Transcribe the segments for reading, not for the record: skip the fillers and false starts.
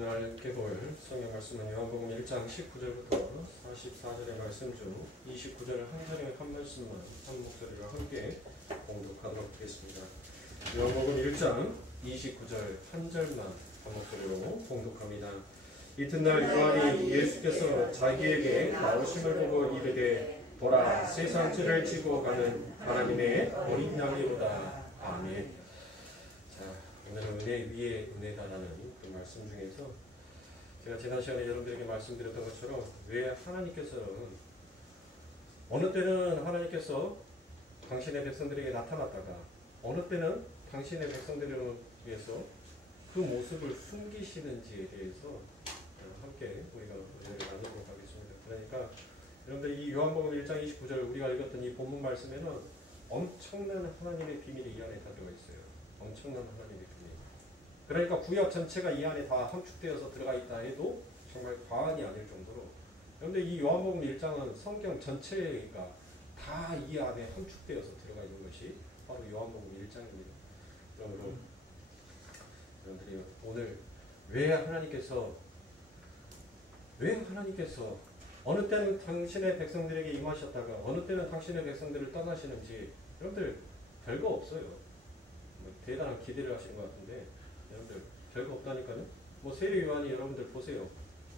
오늘 함께 볼 성경 말씀은 요한복음 1장 19절부터 44절의 말씀 중 29절을 한 자리에 한 말씀만 한 목소리로 함께 공독하도록 하겠습니다. 요한복음 1장 29절 한 절만 한 목소리로 공독합니다. 이튿날 요한이 예수께서 자기에게 나오심을 보고 이르되 보라 세상 죄를 지고 가는 하나님의 어린 양이로다. 아멘. 자, 오늘은 은혜 위에 은혜다라는 그 말씀 중에서 제가 지난 시간에 여러분들에게 말씀드렸던 것처럼 왜 하나님께서는 어느 때는 하나님께서 당신의 백성들에게 나타났다가 어느 때는 당신의 백성들을 위해서 그 모습을 숨기시는지에 대해서 함께 우리가 은혜를 나누도록 하겠습니다. 그러니까 여러분들 이 요한복음 1장 29절 우리가 읽었던 이 본문 말씀에는 엄청난 하나님의 비밀이 이 안에 다 들어가 있어요. 엄청난 하나님의 비밀. 그러니까 구약 전체가 이 안에 다 함축되어서 들어가 있다 해도 정말 과언이 아닐 정도로 여러분들 이 요한복음 1장은 성경 전체가 다 이 안에 함축되어서 들어가 있는 것이 바로 요한복음 1장입니다. 그러므로 여러분들이 오늘 왜 하나님께서 어느 때는 당신의 백성들에게 임하셨다가 어느 때는 당신의 백성들을 떠나시는지 여러분들 별거 없어요. 뭐 대단한 기대를 하시는 것 같은데 여러분들 별거 없다니까요. 뭐 세례 요한이 여러분들 보세요.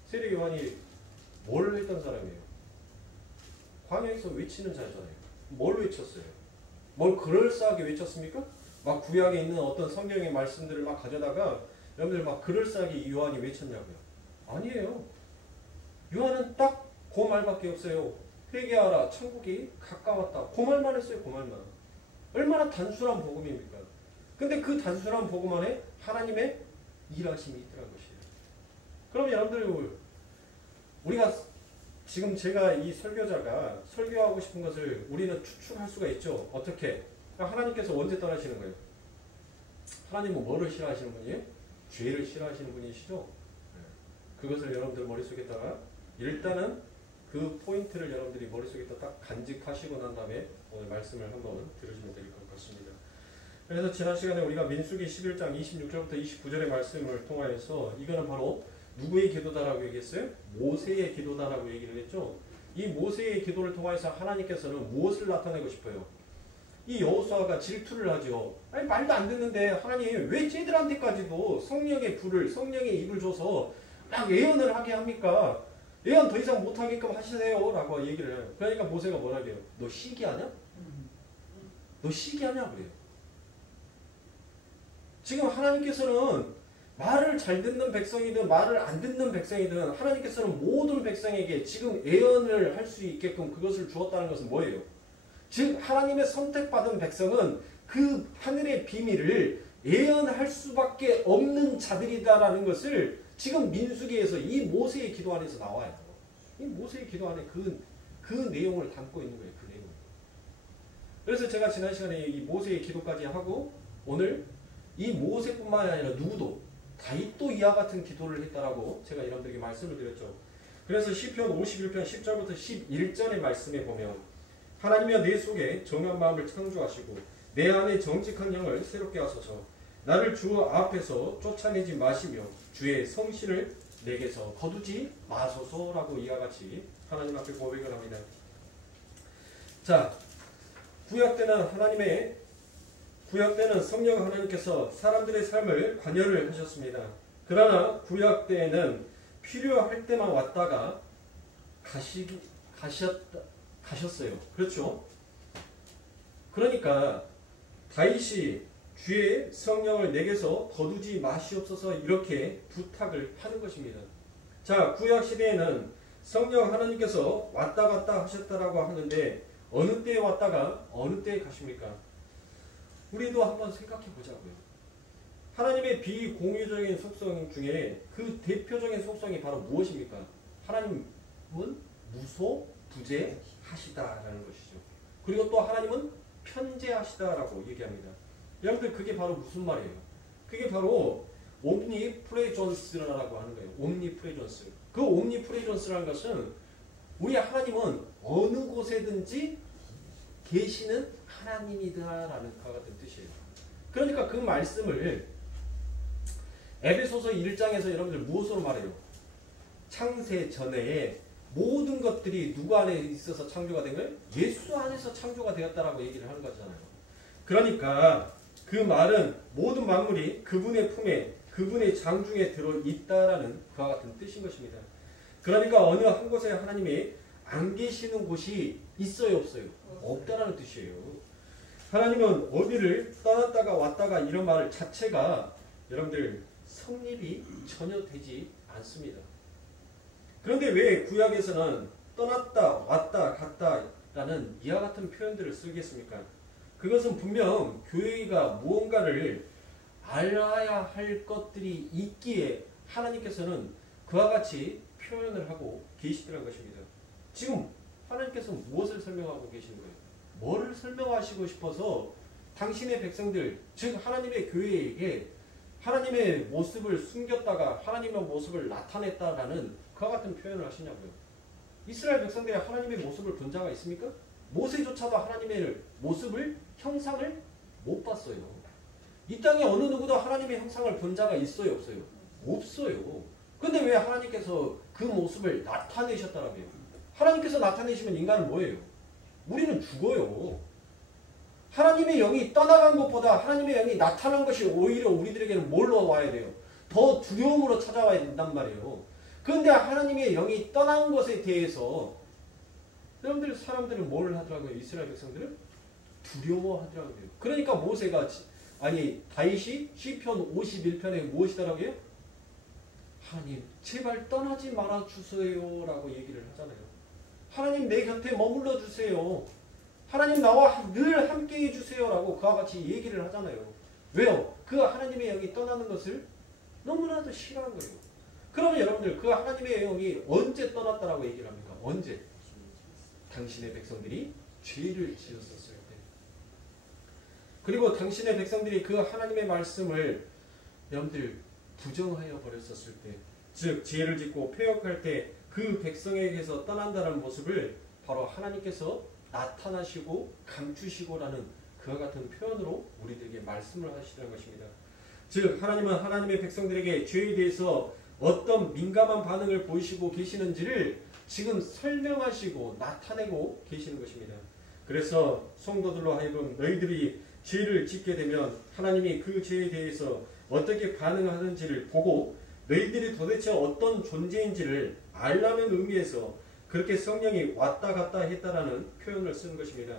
세례 요한이 뭘 했던 사람이에요? 광야에서 외치는 자잖아요. 뭘 외쳤어요? 뭘 그럴싸하게 외쳤습니까? 막 구약에 있는 어떤 성경의 말씀들을 막 가져다가 여러분들 막 그럴싸하게 이 요한이 외쳤냐고요? 아니에요. 요한은 딱 그 말밖에 없어요. 회개하라 천국이 가까웠다. 그 말만 했어요. 그 말만. 얼마나 단순한 복음입니까? 근데 그 단순한 복음 안에 하나님의 일하심이 있더라는 것이에요. 그럼 여러분들 우리가 지금 제가 이 설교자가 설교하고 싶은 것을 우리는 추측할 수가 있죠. 어떻게? 하나님께서 언제 떠나시는 거예요? 하나님은 뭐를 싫어하시는 분이에요? 죄를 싫어하시는 분이시죠? 그것을 여러분들 머릿속에다가 일단은 그 포인트를 여러분들이 머릿속에다 딱 간직하시고 난 다음에 오늘 말씀을 한번 들으시면 될 것 같습니다. 그래서 지난 시간에 우리가 민수기 11장 26절부터 29절의 말씀을 통하여서 이거는 바로 누구의 기도다라고 얘기했어요? 모세의 기도다라고 얘기를 했죠. 이 모세의 기도를 통해서 하나님께서는 무엇을 나타내고 싶어요? 이 여호수아가 질투를 하죠. 아니 말도 안 듣는데 하나님 왜 쟤들한테까지도 성령의 불을 성령의 입을 줘서 막 예언을 하게 합니까? 예언 더 이상 못하게끔 하시세요 라고 얘기를 해요. 그러니까 모세가 뭐라 해요? 너 시기하냐? 너 시기하냐 그래요. 지금 하나님께서는 말을 잘 듣는 백성이든 말을 안 듣는 백성이든 하나님께서는 모든 백성에게 지금 예언을 할 수 있게끔 그것을 주었다는 것은 뭐예요? 즉 하나님의 선택받은 백성은 그 하늘의 비밀을 예언할 수밖에 없는 자들이다라는 것을 지금 민수기에서 이 모세의 기도 안에서 나와요. 이 모세의 기도 안에 그 내용을 담고 있는 거예요. 그 내용. 그래서 제가 지난 시간에 이 모세의 기도까지 하고 오늘 이 모세뿐만 아니라 누구도 다윗도 이와 같은 기도를 했다라고 제가 여러분들에게 말씀을 드렸죠. 그래서 시편 51편 10절부터 11절의 말씀에 보면 하나님이여 내 속에 정한 마음을 창조하시고 내 안에 정직한 영을 새롭게 하소서. 나를 주 앞에서 쫓아내지 마시며 주의 성실을 내게서 거두지 마소서라고 이와 같이 하나님 앞에 고백을 합니다. 자, 구약 때는 성령 하나님께서 사람들의 삶을 관여를 하셨습니다. 그러나 구약 때에는 필요할 때만 왔다가 가셨어요. 그렇죠? 그러니까 다윗이 주의 성령을 내게서 거두지 마시옵소서 이렇게 부탁을 하는 것입니다. 자, 구약 시대에는 성령 하나님께서 왔다 갔다 하셨다라고 하는데 어느 때에 왔다가 어느 때에 가십니까? 우리도 한번 생각해 보자고요. 하나님의 비공유적인 속성 중에 그 대표적인 속성이 바로 무엇입니까? 하나님은 무소부재하시다라는 것이죠. 그리고 또 하나님은 편재하시다라고 얘기합니다. 여러분들 그게 바로 무슨 말이에요? 그게 바로 옴니프레전스라고 하는 거예요. 옴니프레전스. 그 옴니프레전스라는 것은 우리 하나님은 어느 곳에든지 계시는 하나님이다라는 것 같은 뜻이에요. 그러니까 그 말씀을 에베소서 1장에서 여러분들 무엇으로 말해요? 창세 전에 모든 것들이 누구 안에 있어서 창조가 된 거예요? 예수 안에서 창조가 되었다라고 얘기를 하는 거잖아요. 그러니까 그 말은 모든 만물이 그분의 품에 그분의 장중에 들어있다라는 그와 같은 뜻인 것입니다. 그러니까 어느 한 곳에 하나님이 안 계시는 곳이 있어요, 없어요? 없다라는 뜻이에요. 하나님은 어디를 떠났다가 왔다가 이런 말 자체가 여러분들 성립이 전혀 되지 않습니다. 그런데 왜 구약에서는 떠났다, 왔다, 갔다라는 이와 같은 표현들을 쓰겠습니까? 그것은 분명 교회가 무언가를 알아야 할 것들이 있기에 하나님께서는 그와 같이 표현을 하고 계시더라는 것입니다. 지금 하나님께서 무엇을 설명하고 계시는 거예요? 뭐를 설명하시고 싶어서 당신의 백성들, 즉 하나님의 교회에게 하나님의 모습을 숨겼다가 하나님의 모습을 나타냈다라는 그와 같은 표현을 하시냐고요. 이스라엘 백성들이 하나님의 모습을 본 자가 있습니까? 모세조차도 하나님의 모습을, 형상을 못 봤어요. 이 땅에 어느 누구도 하나님의 형상을 본 자가 있어요, 없어요? 없어요. 근데 왜 하나님께서 그 모습을 나타내셨다라고요? 하나님께서 나타내시면 인간은 뭐예요? 우리는 죽어요. 하나님의 영이 떠나간 것보다 하나님의 영이 나타난 것이 오히려 우리들에게는 뭘로 와야 돼요? 더 두려움으로 찾아와야 된단 말이에요. 그런데 하나님의 영이 떠난 것에 대해서 여러분들 사람들은 뭘 하더라고요? 이스라엘 백성들은 두려워하더라고요. 그러니까 모세가 다윗이 시편 51편에 무엇이더라고요? 하나님 제발 떠나지 말아 주세요 라고 얘기를 하잖아요. 하나님 내 곁에 머물러 주세요. 하나님 나와 늘 함께 해주세요 라고 그와 같이 얘기를 하잖아요. 왜요? 그 하나님의 영이 떠나는 것을 너무나도 싫어하는 거예요. 그러면 여러분들 그 하나님의 영이 언제 떠났다라고 얘기를 합니까? 언제? 당신의 백성들이 죄를 지었었을 때. 그리고 당신의 백성들이 그 하나님의 말씀을 여러분들 부정하여 버렸었을 때, 즉 죄를 짓고 패역할 때 그 백성에게서 떠난다는 모습을 바로 하나님께서 나타나시고 감추시고라는 그와 같은 표현으로 우리들에게 말씀을 하시는 것입니다. 즉 하나님은 하나님의 백성들에게 죄에 대해서 어떤 민감한 반응을 보이시고 계시는지를 지금 설명하시고 나타내고 계시는 것입니다. 그래서 성도들로 하여금 너희들이 죄를 짓게 되면 하나님이 그 죄에 대해서 어떻게 반응하는지를 보고 너희들이 도대체 어떤 존재인지를 알라는 의미에서 그렇게 성령이 왔다 갔다 했다라는 표현을 쓰는 것입니다.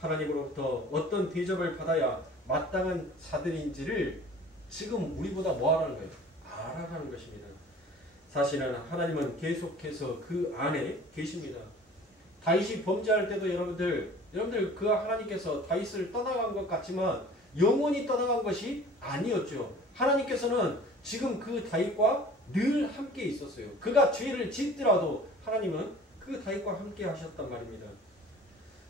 하나님으로부터 어떤 대접을 받아야 마땅한 자들인지를 지금 우리보다 뭐하라는 거예요? 알아가는 것입니다. 사실은 하나님은 계속해서 그 안에 계십니다. 다윗이 범죄할 때도 여러분들 그 하나님께서 다윗을 떠나간 것 같지만 영원히 떠나간 것이 아니었죠. 하나님께서는 지금 그 다윗과 늘 함께 있었어요. 그가 죄를 짓더라도 하나님은 그 다윗과 함께 하셨단 말입니다.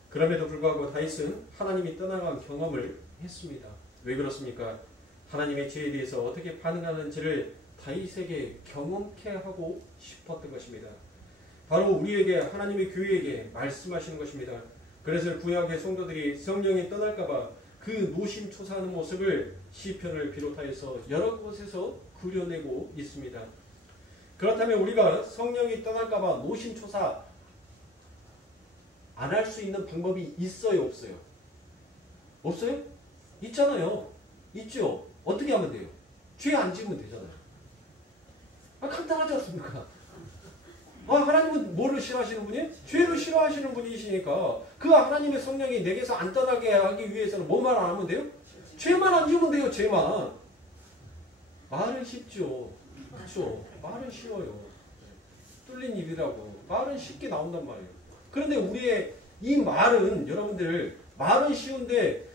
그럼에도 불구하고 다윗은 하나님이 떠나간 경험을 했습니다. 왜 그렇습니까? 하나님의 죄에 대해서 어떻게 반응하는지를 다윗에게 경험케 하고 싶었던 것입니다. 바로 우리에게 하나님의 교회에게 말씀하시는 것입니다. 그래서 구약의 성도들이 성령이 떠날까 봐 그 노심초사하는 모습을 시편을 비롯하여서 여러 곳에서 그려내고 있습니다. 그렇다면 우리가 성령이 떠날까 봐 노심초사 안 할 수 있는 방법이 있어요, 없어요? 없어요? 있잖아요. 있죠. 어떻게 하면 돼요? 죄 안 지으면 되잖아요. 간단하지 않습니까? 하나님은 뭐를 싫어하시는 분이에요? 죄를 싫어하시는 분이시니까 그 하나님의 성령이 내게서 안 떠나게 하기 위해서는 뭐만 안 하면 돼요? 죄만 안 지으면 돼요. 죄만. 말은 쉽죠. 그렇죠. 말은 쉬워요. 뚫린 입이라고. 말은 쉽게 나온단 말이에요. 그런데 우리의 이 말은 여러분들 말은 쉬운데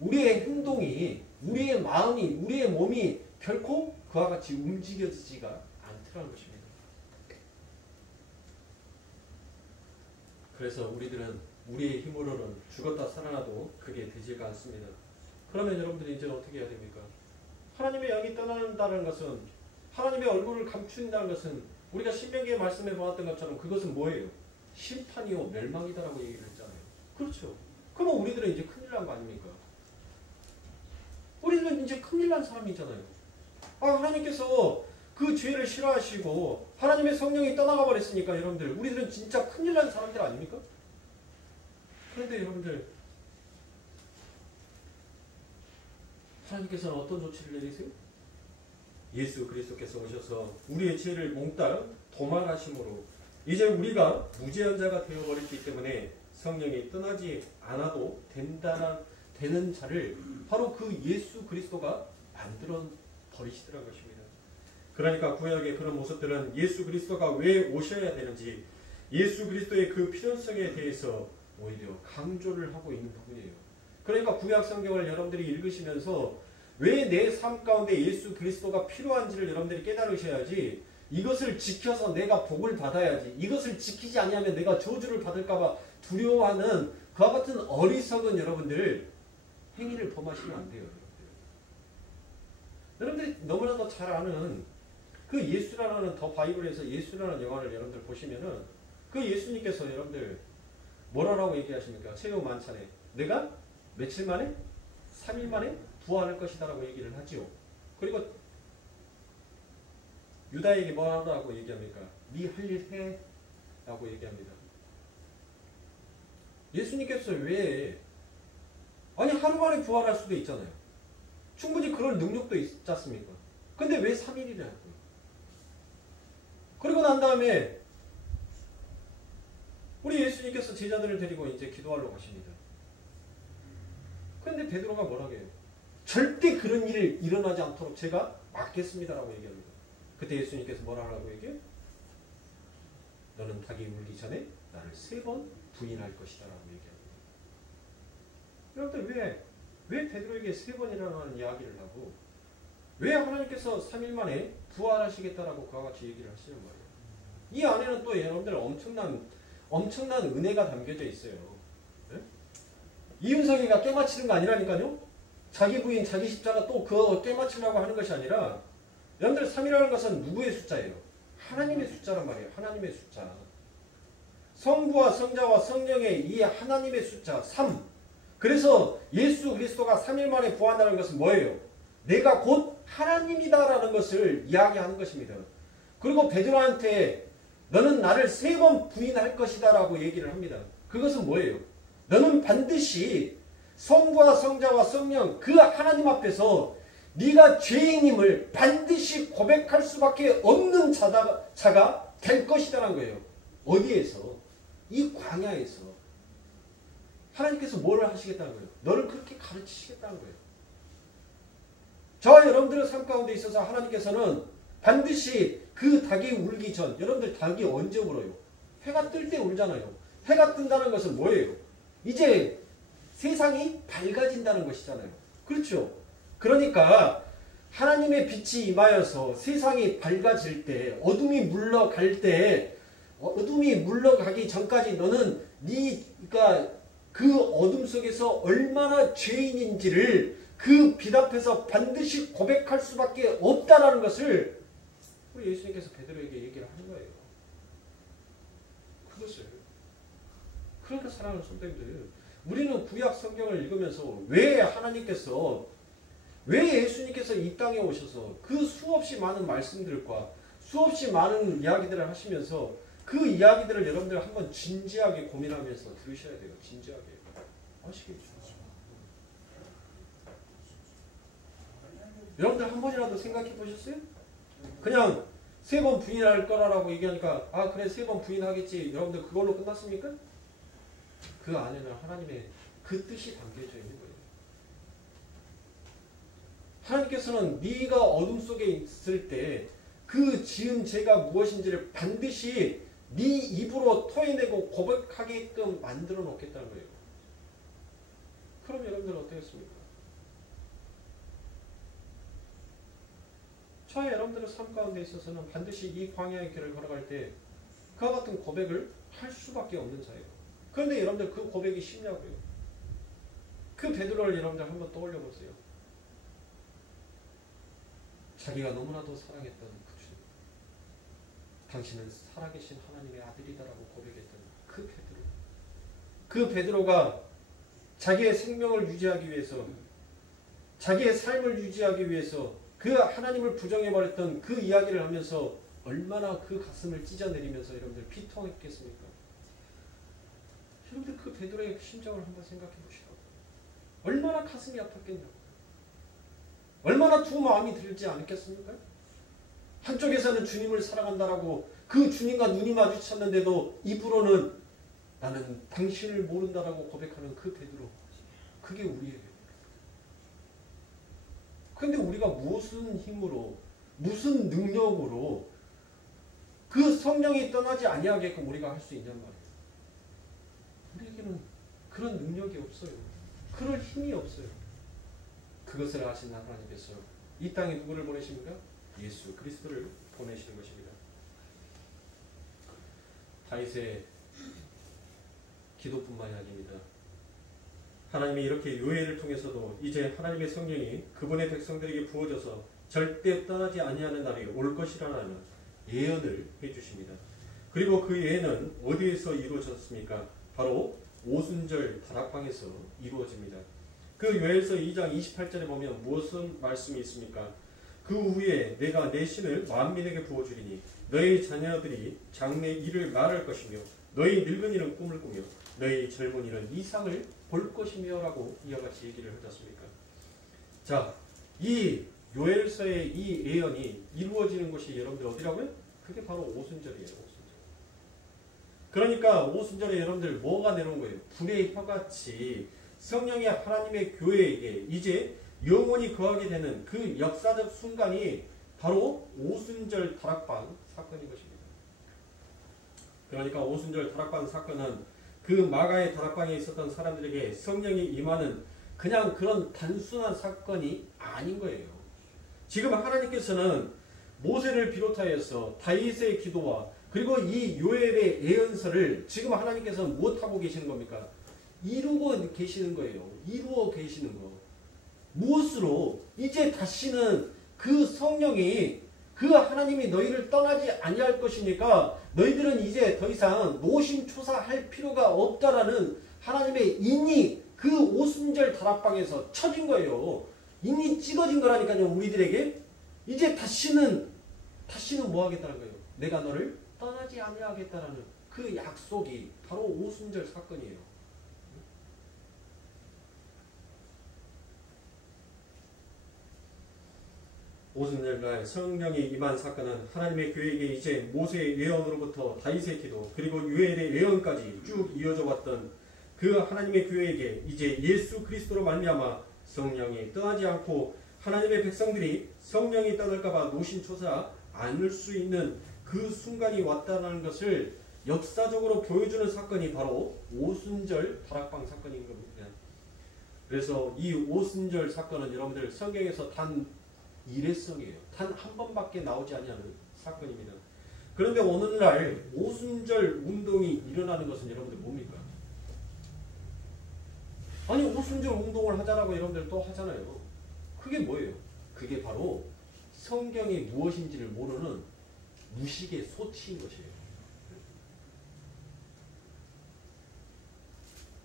우리의 행동이 우리의 마음이 우리의 몸이 결코 그와 같이 움직여지지가 않더라는 것입니다. 그래서 우리들은 우리의 힘으로는 죽었다 살아나도 그게 되지가 않습니다. 그러면 여러분들이 이제 어떻게 해야 됩니까? 하나님의 영이 떠난다는 것은 하나님의 얼굴을 감춘다는 것은 우리가 신명기에 말씀해 보았던 것처럼 그것은 뭐예요? 심판이요 멸망이다라고 얘기를 했잖아요. 그렇죠. 그러면 우리들은 이제 큰일 난 거 아닙니까? 우리는 이제 큰일 난 사람이잖아요. 하나님께서 그 죄를 싫어하시고 하나님의 성령이 떠나가 버렸으니까 여러분들 우리들은 진짜 큰일 난 사람들 아닙니까? 그런데 여러분들 하나님께서는 어떤 조치를 내리세요? 예수 그리스도께서 오셔서 우리의 죄를 몽땅 도말하심으로 이제 우리가 무죄한 자가 되어버렸기 때문에 성령이 떠나지 않아도 되는 자를 바로 그 예수 그리스도가 만들어 버리시더라는 것입니다. 그러니까 구약의 그런 모습들은 예수 그리스도가 왜 오셔야 되는지 예수 그리스도의 그 필요성에 대해서 오히려 강조를 하고 있는 부분이에요. 그러니까 구약 성경을 여러분들이 읽으시면서 왜 내 삶 가운데 예수 그리스도가 필요한지를 여러분들이 깨달으셔야지 이것을 지켜서 내가 복을 받아야지 이것을 지키지 아니하면 내가 저주를 받을까봐 두려워하는 그와 같은 어리석은 여러분들 행위를 범하시면 안 돼요. 여러분들이 너무나도 잘 아는 그 예수라는 더 바이블에서 예수라는 영화를 여러분들 보시면은 그 예수님께서 여러분들 뭐라고 얘기하십니까? 최후 만찬에 내가 며칠 만에? 3일 만에 부활할 것이다 라고 얘기를 하지요. 그리고 유다에게 뭐라고 얘기합니까? 네 할 일 해 라고 얘기합니다. 예수님께서 왜 아니 하루 만에 부활할 수도 있잖아요. 충분히 그럴 능력도 있지 않습니까? 근데 왜 3일이나 할까요? 그리고 난 다음에 우리 예수님께서 제자들을 데리고 이제 기도하러 가십니다. 그런데 베드로가 뭐라고 해요? 절대 그런 일이 일어나지 않도록 제가 막겠습니다라고 얘기합니다. 그때 예수님께서 뭐라고 얘기해요? 너는 닭이 울기 전에 나를 3번 부인할 것이다 라고 얘기합니다. 여러분들 왜 베드로에게 3번이라는 이야기를 하고 왜 하나님께서 3일 만에 부활하시겠다라고 그와 같이 얘기를 하시는 거예요. 이 안에는 또 여러분들 엄청난 은혜가 담겨져 있어요. 네? 이윤석이가 깨맞히는 거 아니라니까요. 자기 부인, 자기 십자가 또 그거 깨맞추려고 하는 것이 아니라 여러분들 3이라는 것은 누구의 숫자예요? 하나님의 숫자란 말이에요. 하나님의 숫자. 성부와 성자와 성령의 이 하나님의 숫자 3. 그래서 예수 그리스도가 3일 만에 부활하는 것은 뭐예요? 내가 곧 하나님이다라는 것을 이야기하는 것입니다. 그리고 베드로한테 너는 나를 3번 부인할 것이다 라고 얘기를 합니다. 그것은 뭐예요? 너는 반드시 성부와 성자와 성령 그 하나님 앞에서 네가 죄인임을 반드시 고백할 수밖에 없는 자가 될 것이다라는 거예요. 어디에서? 이 광야에서. 하나님께서 뭘 하시겠다는 거예요? 너를 그렇게 가르치시겠다는 거예요. 저와 여러분들의 삶 가운데 있어서 하나님께서는 반드시 그 닭이 울기 전, 여러분들 닭이 언제 울어요? 해가 뜰 때 울잖아요. 해가 뜬다는 것은 뭐예요? 이제 세상이 밝아진다는 것이잖아요. 그렇죠? 그러니까 하나님의 빛이 임하여서 세상이 밝아질 때, 어둠이 물러갈 때, 어둠이 물러가기 전까지 너는 네가 그 어둠 속에서 얼마나 죄인인지를 그 빛 앞에서 반드시 고백할 수밖에 없다라는 것을 우리 예수님께서 베드로에게 얘기를 하는 거예요. 그것을. 그러니까 사랑하는 성도님들, 우리는 구약 성경을 읽으면서 왜 예수님께서 이 땅에 오셔서 그 수없이 많은 말씀들과 수없이 많은 이야기들을 하시면서 그 이야기들을 여러분들 한번 진지하게 고민하면서 들으셔야 돼요. 진지하게. 아시겠죠? 여러분들 한 번이라도 생각해 보셨어요? 그냥 3번 부인할 거라고 얘기하니까 아 그래 3번 부인하겠지. 여러분들 그걸로 끝났습니까? 그 안에는 하나님의 그 뜻이 담겨져 있는 거예요. 하나님께서는 네가 어둠 속에 있을 때 그 지은 죄가 무엇인지를 반드시 네 입으로 토해내고 고백하게끔 만들어 놓겠다는 거예요. 그럼 여러분들은 어떻겠습니까? 저와 여러분들의 삶 가운데 있어서는 반드시 이 광야의 길을 걸어갈 때 그와 같은 고백을 할 수밖에 없는 자예요. 그런데 여러분들 그 고백이 쉽냐고요. 그 베드로를 여러분들 한번 떠올려 보세요. 자기가 너무나도 사랑했던 그 주, 당신은 살아계신 하나님의 아들이다라고 고백했던 그 베드로. 그 베드로가 자기의 생명을 유지하기 위해서, 자기의 삶을 유지하기 위해서 그 하나님을 부정해버렸던 그 이야기를 하면서 얼마나 그 가슴을 찢어내리면서 여러분들 비통했겠습니까? 여러분들 그 베드로의 심정을 한번 생각해 보시라고. 얼마나 가슴이 아팠겠냐고. 얼마나 두 마음이 들지 않겠습니까? 한쪽에서는 주님을 사랑한다라고 그 주님과 눈이 마주쳤는데도 입으로는 나는 당신을 모른다라고 고백하는 그 베드로. 그게 우리예요. 근데 우리가 무슨 힘으로 무슨 능력으로 그 성령이 떠나지 아니하게끔 우리가 할 수 있냔 말이에요. 우리에게는 그런 능력이 없어요. 그럴 힘이 없어요. 그것을 아신 하나님께서 이 땅에 누구를 보내십니까? 예수 그리스도를 보내시는 것입니다. 다윗의 기도뿐만이 아닙니다. 하나님이 이렇게 요예를 통해서도 이제 하나님의 성령이 그분의 백성들에게 부어져서 절대 떠나지 아니하는 날이 올 것이라는 예언을 해주십니다. 그리고 그 예언은 어디에서 이루어졌습니까? 바로 오순절 다락방에서 이루어집니다. 그 요엘서 2장 28절에 보면 무슨 말씀이 있습니까? 그 후에 내가 내 신을 만민에게 부어주리니 너희 자녀들이 장래 일을 말할 것이며 너희 늙은이는 꿈을 꾸며 너희 젊은이는 이상을 볼 것이며 라고 이와 같이 얘기를 하지 않습니까? 자, 이 요엘서의 이 예언이 이루어지는 것이 여러분들 어디라고요? 그게 바로 오순절이에요. 오순절. 그러니까 오순절에 여러분들 뭐가 내려온 거예요? 불의 혀같이 성령이 하나님의 교회에게 이제 영원히 거하게 되는 그 역사적 순간이 바로 오순절 다락방 사건인 것입니다. 그러니까 오순절 다락방 사건은 그 마가의 다락방에 있었던 사람들에게 성령이 임하는 그냥 그런 단순한 사건이 아닌 거예요. 지금 하나님께서는 모세를 비롯하여서 다윗의 기도와 그리고 이 요엘의 예언서를 지금 하나님께서 무엇하고 계시는 겁니까? 이루고 계시는 거예요. 이루어 계시는 거. 무엇으로? 이제 다시는 그 성령이 그 하나님이 너희를 떠나지 아니할 것이니까 너희들은 이제 더 이상 노심초사할 필요가 없다라는 하나님의 인이 그 오순절 다락방에서 쳐진 거예요. 인이 찍어진 거라니까요. 우리들에게 이제 다시는 뭐 하겠다는 거예요. 내가 너를 떠나지 아니하겠다라는 그 약속이 바로 오순절 사건이에요. 오순절날 성령이 임한 사건은 하나님의 교회에게 이제 모세의 예언으로부터 다윗의 기도 그리고 요엘의 예언까지 쭉 이어져 왔던 그 하나님의 교회에게 이제 예수 그리스도로 말미암아 성령이 떠나지 않고 하나님의 백성들이 성령이 떠날까 봐 노심초사 않을 수 있는 그 순간이 왔다는 것을 역사적으로 보여주는 사건이 바로 오순절 다락방 사건인 겁니다. 그래서 이 오순절 사건은 여러분들 성경에서 단 일회성이에요. 단 한 번밖에 나오지 않는 사건입니다. 그런데 오늘날 오순절 운동이 일어나는 것은 여러분들 뭡니까? 아니 오순절 운동을 하자라고 여러분들 또 하잖아요. 그게 뭐예요? 그게 바로 성경이 무엇인지를 모르는 무식의 소치인 것이에요.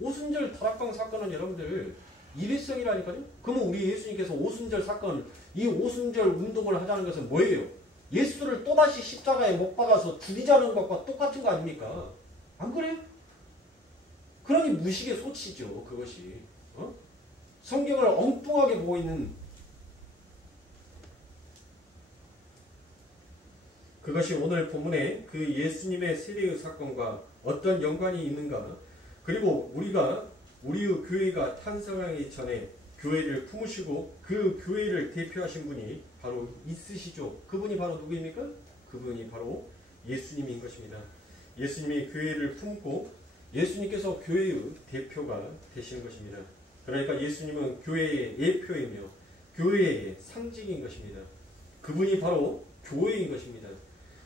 오순절 다락방 사건은 여러분들 일회성이라니까요. 그러면 우리 예수님께서 오순절 사건, 이 오순절 운동을 하자는 것은 뭐예요? 예수를 또다시 십자가에 못 박아서 죽이자는 것과 똑같은 거 아닙니까? 안 그래요? 그러니 무식의 소치죠. 그것이. 성경을 엉뚱하게 보고 있는 그것이 오늘 본문의 그 예수님의 세례의 사건과 어떤 연관이 있는가? 그리고 우리의 교회가 탄생하기 전에 교회를 품으시고 그 교회를 대표하신 분이 바로 있으시죠. 그분이 바로 누구입니까? 그분이 바로 예수님인 것입니다. 예수님이 교회를 품고 예수님께서 교회의 대표가 되시는 것입니다. 그러니까 예수님은 교회의 예표이며 교회의 상징인 것입니다. 그분이 바로 교회인 것입니다.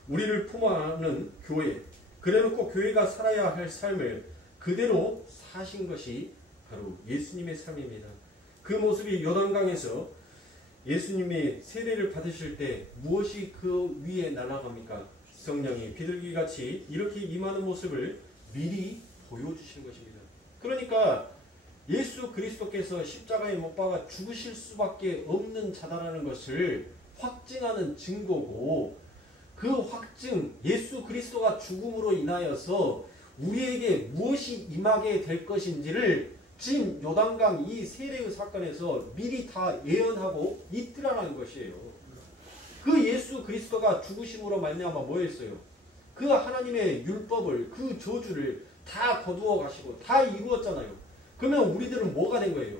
우리를 품어하는 교회, 그래놓고 교회가 살아야 할 삶을 그대로 사신 것이 바로 예수님의 삶입니다. 그 모습이 요단강에서 예수님이 세례를 받으실 때 무엇이 그 위에 날아갑니까? 성령이 비둘기같이 이렇게 임하는 모습을 미리 보여주시는 것입니다. 그러니까 예수 그리스도께서 십자가에 못 박아 죽으실 수밖에 없는 자다라는 것을 확증하는 증거고 그 확증 예수 그리스도가 죽음으로 인하여서 우리에게 무엇이 임하게 될 것인지를 지금 요단강 이 세례의 사건에서 미리 다 예언하고 있더라는 것이에요. 그 예수 그리스도가 죽으심으로 말미암아 뭐였어요? 그 하나님의 율법을 그 저주를 다 거두어 가시고 다 이루었잖아요. 그러면 우리들은 뭐가 된 거예요?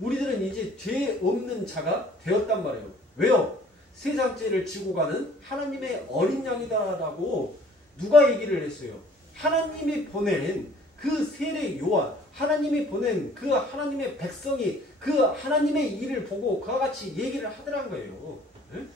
우리들은 이제 죄 없는 자가 되었단 말이에요. 왜요? 세상 죄를 지고 가는 하나님의 어린 양이다라고 누가 얘기를 했어요? 하나님이 보낸 그 세례 요한, 하나님이 보낸 그 하나님의 백성이 그 하나님의 일을 보고 그와 같이 얘기를 하더란 거예요. 네?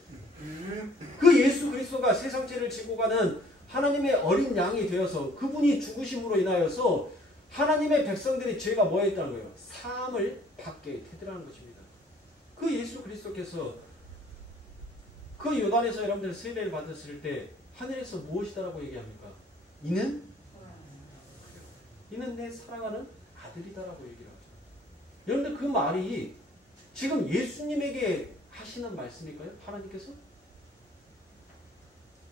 그 예수 그리스도가 세상 죄를 지고 가는 하나님의 어린 양이 되어서 그분이 죽으심으로 인하여서 하나님의 백성들이 죄가 뭐 했다는 거예요? 사함을 받게 되더라는 것입니다. 그 예수 그리스도께서 그 요단에서 여러분들 세례를 받았을 때 하늘에서 무엇이다라고 얘기합니까? 이는 내 사랑하는 아들이다라고 얘기를 하죠. 여러분들 그 말이 지금 예수님에게 하시는 말씀일까요? 하나님께서?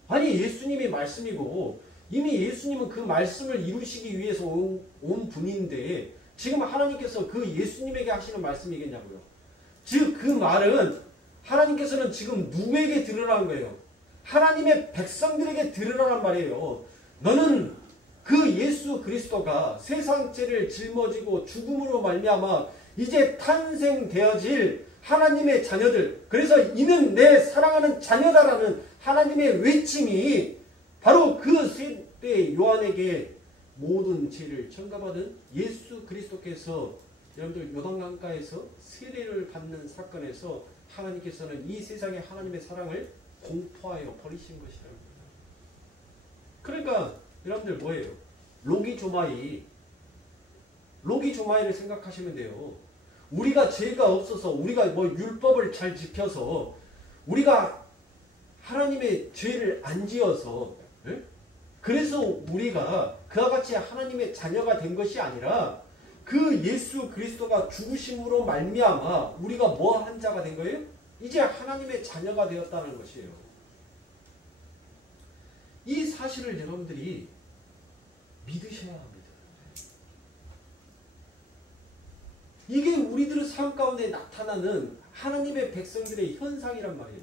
아니 예수님이 말씀이고 이미 예수님은 그 말씀을 이루시기 위해서 온 분인데 지금 하나님께서 그 예수님에게 하시는 말씀이겠냐고요. 즉 그 말은 하나님께서는 지금 누구에게 들으라는 거예요? 하나님의 백성들에게 들으라는 말이에요. 너는 그 예수 그리스도가 세상 죄를 짊어지고 죽음으로 말미암아 이제 탄생되어질 하나님의 자녀들, 그래서 이는 내 사랑하는 자녀다라는 하나님의 외침이 바로 그 세대 요한에게 모든 죄를 전가받은 예수 그리스도께서 여러분들 요단강가에서 세례를 받는 사건에서 하나님께서는 이 세상에 하나님의 사랑을 공포하여 버리신 것이라는 겁니다. 그러니까 여러분들 뭐예요? 로기조마이를 생각하시면 돼요. 우리가 죄가 없어서 우리가 뭐 율법을 잘 지켜서 우리가 하나님의 죄를 안 지어서 네? 그래서 우리가 그와 같이 하나님의 자녀가 된 것이 아니라 그 예수 그리스도가 죽으심으로 말미암아 우리가 뭐 한 자가 된 거예요? 이제 하나님의 자녀가 되었다는 것이에요. 이 사실을 여러분들이 믿으셔야 합니다. 이게 우리들의 삶 가운데 나타나는 하나님의 백성들의 현상이란 말이에요.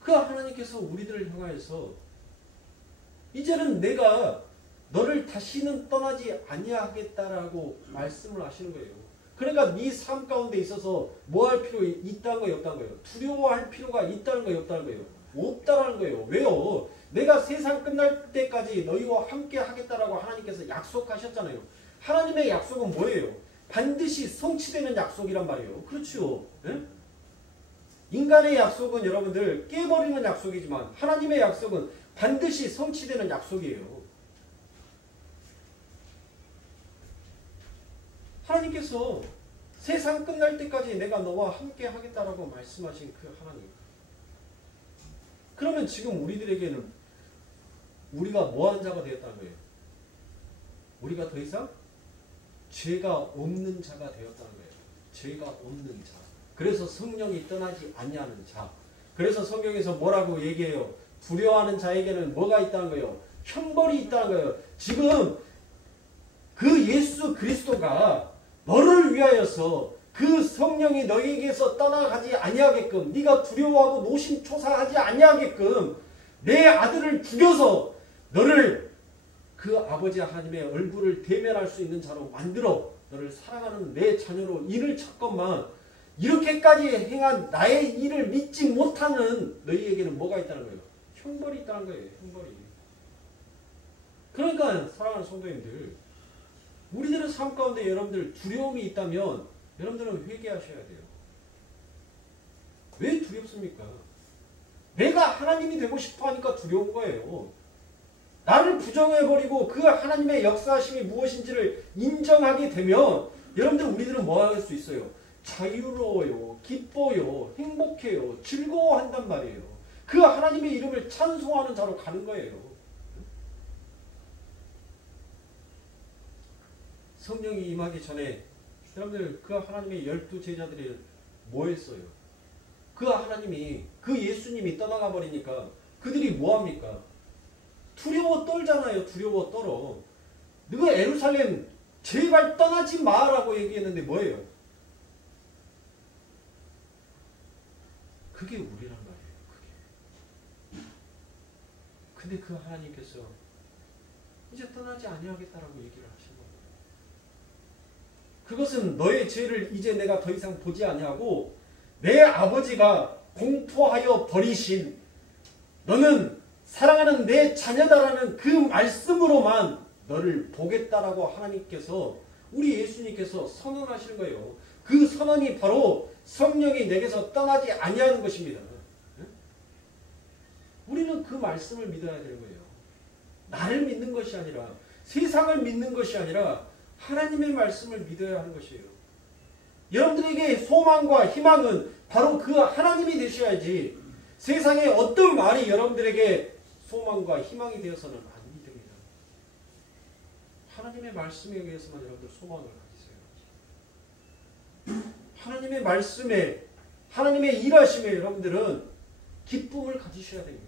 그 하나님께서 우리들을 향하여서 이제는 내가 너를 다시는 떠나지 아니하겠다라고 말씀을 하시는 거예요. 그러니까 네 삶 가운데 있어서 뭐 할 필요 있다는 거예요, 없다는 거예요? 두려워할 필요가 있다는 거예요, 없다는 거예요? 없다라는 거예요. 왜요? 내가 세상 끝날 때까지 너희와 함께 하겠다라고 하나님께서 약속하셨잖아요. 하나님의 약속은 뭐예요? 반드시 성취되는 약속이란 말이에요. 그렇죠? 네? 인간의 약속은 여러분들 깨버리는 약속이지만 하나님의 약속은 반드시 성취되는 약속이에요. 하나님께서 세상 끝날 때까지 내가 너와 함께 하겠다라고 말씀하신 그 하나님. 그러면 지금 우리들에게는 우리가 뭐한 자가 되었다는 거예요? 우리가 더 이상 죄가 없는 자가 되었다는 거예요. 죄가 없는 자. 그래서 성령이 떠나지 아니하는 자. 그래서 성경에서 뭐라고 얘기해요? 두려워하는 자에게는 뭐가 있다는 거예요? 형벌이 있다는 거예요. 지금 그 예수 그리스도가 너를 위하여서 그 성령이 너에게서 떠나가지 아니하게끔 네가 두려워하고 노심초사하지 아니하게끔 내 아들을 죽여서 너를 그 아버지 하나님의 얼굴을 대면할 수 있는 자로 만들어 너를 사랑하는 내 자녀로 인을 찾건만 이렇게까지 행한 나의 일을 믿지 못하는 너희에게는 뭐가 있다는 거예요? 형벌이 있다는 거예요. 형벌이. 그러니까 사랑하는 성도님들, 우리들의 삶 가운데 여러분들 두려움이 있다면 여러분들은 회개하셔야 돼요. 왜 두렵습니까? 내가 하나님이 되고 싶어 하니까 두려운 거예요. 나를 부정해버리고 그 하나님의 역사하심이 무엇인지를 인정하게 되면 여러분들 우리들은 뭐 할 수 있어요? 자유로워요, 기뻐요, 행복해요, 즐거워한단 말이에요. 그 하나님의 이름을 찬송하는 자로 가는 거예요. 성령이 임하기 전에 여러분들 그 하나님의 12제자들이 뭐 했어요? 그 하나님이 그 예수님이 떠나가 버리니까 그들이 뭐 합니까? 두려워 떨잖아요. 두려워 떨어. 너가 예루살렘 제발 떠나지 마라고 얘기했는데 뭐예요? 그게 우리란 말이에요. 그게. 근데 그 하나님께서 이제 떠나지 아니하겠다라고 얘기를 하신 겁니다. 그것은 너의 죄를 이제 내가 더 이상 보지 아니하고 내 아버지가 공포하여 버리신 너는 사랑하는 내 자녀다라는 그 말씀으로만 너를 보겠다라고 하나님께서 우리 예수님께서 선언하시는 거예요. 그 선언이 바로 성령이 내게서 떠나지 아니하는 것입니다. 우리는 그 말씀을 믿어야 되는 거예요. 나를 믿는 것이 아니라 세상을 믿는 것이 아니라 하나님의 말씀을 믿어야 하는 것이에요. 여러분들에게 소망과 희망은 바로 그 하나님이 되셔야지 세상의 어떤 말이 여러분들에게 소망과 희망이 되어서는 안 됩니다. 하나님의 말씀에 의해서만 여러분들 소망을 가지세요. 하나님의 말씀에 하나님의 일하심에 여러분들은 기쁨을 가지셔야 됩니다.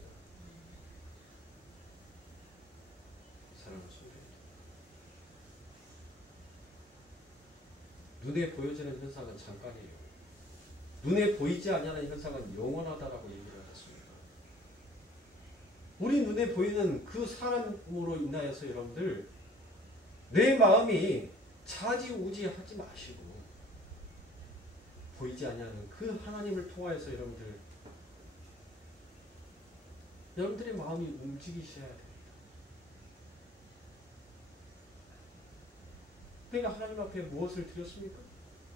사랑하는 성도님, 눈에 보여지는 현상은 잠깐이에요. 눈에 보이지 아니하는 현상은 영원하다라고 얘기를 하셨습니다. 우리 눈에 보이는 그 사람으로 인하여서 여러분들 내 마음이 좌지우지하지 마시고 보이지 아니하는 그 하나님을 통하여서 여러분들의 마음이 움직이셔야 됩니다. 내가 하나님 앞에 무엇을 드렸습니까?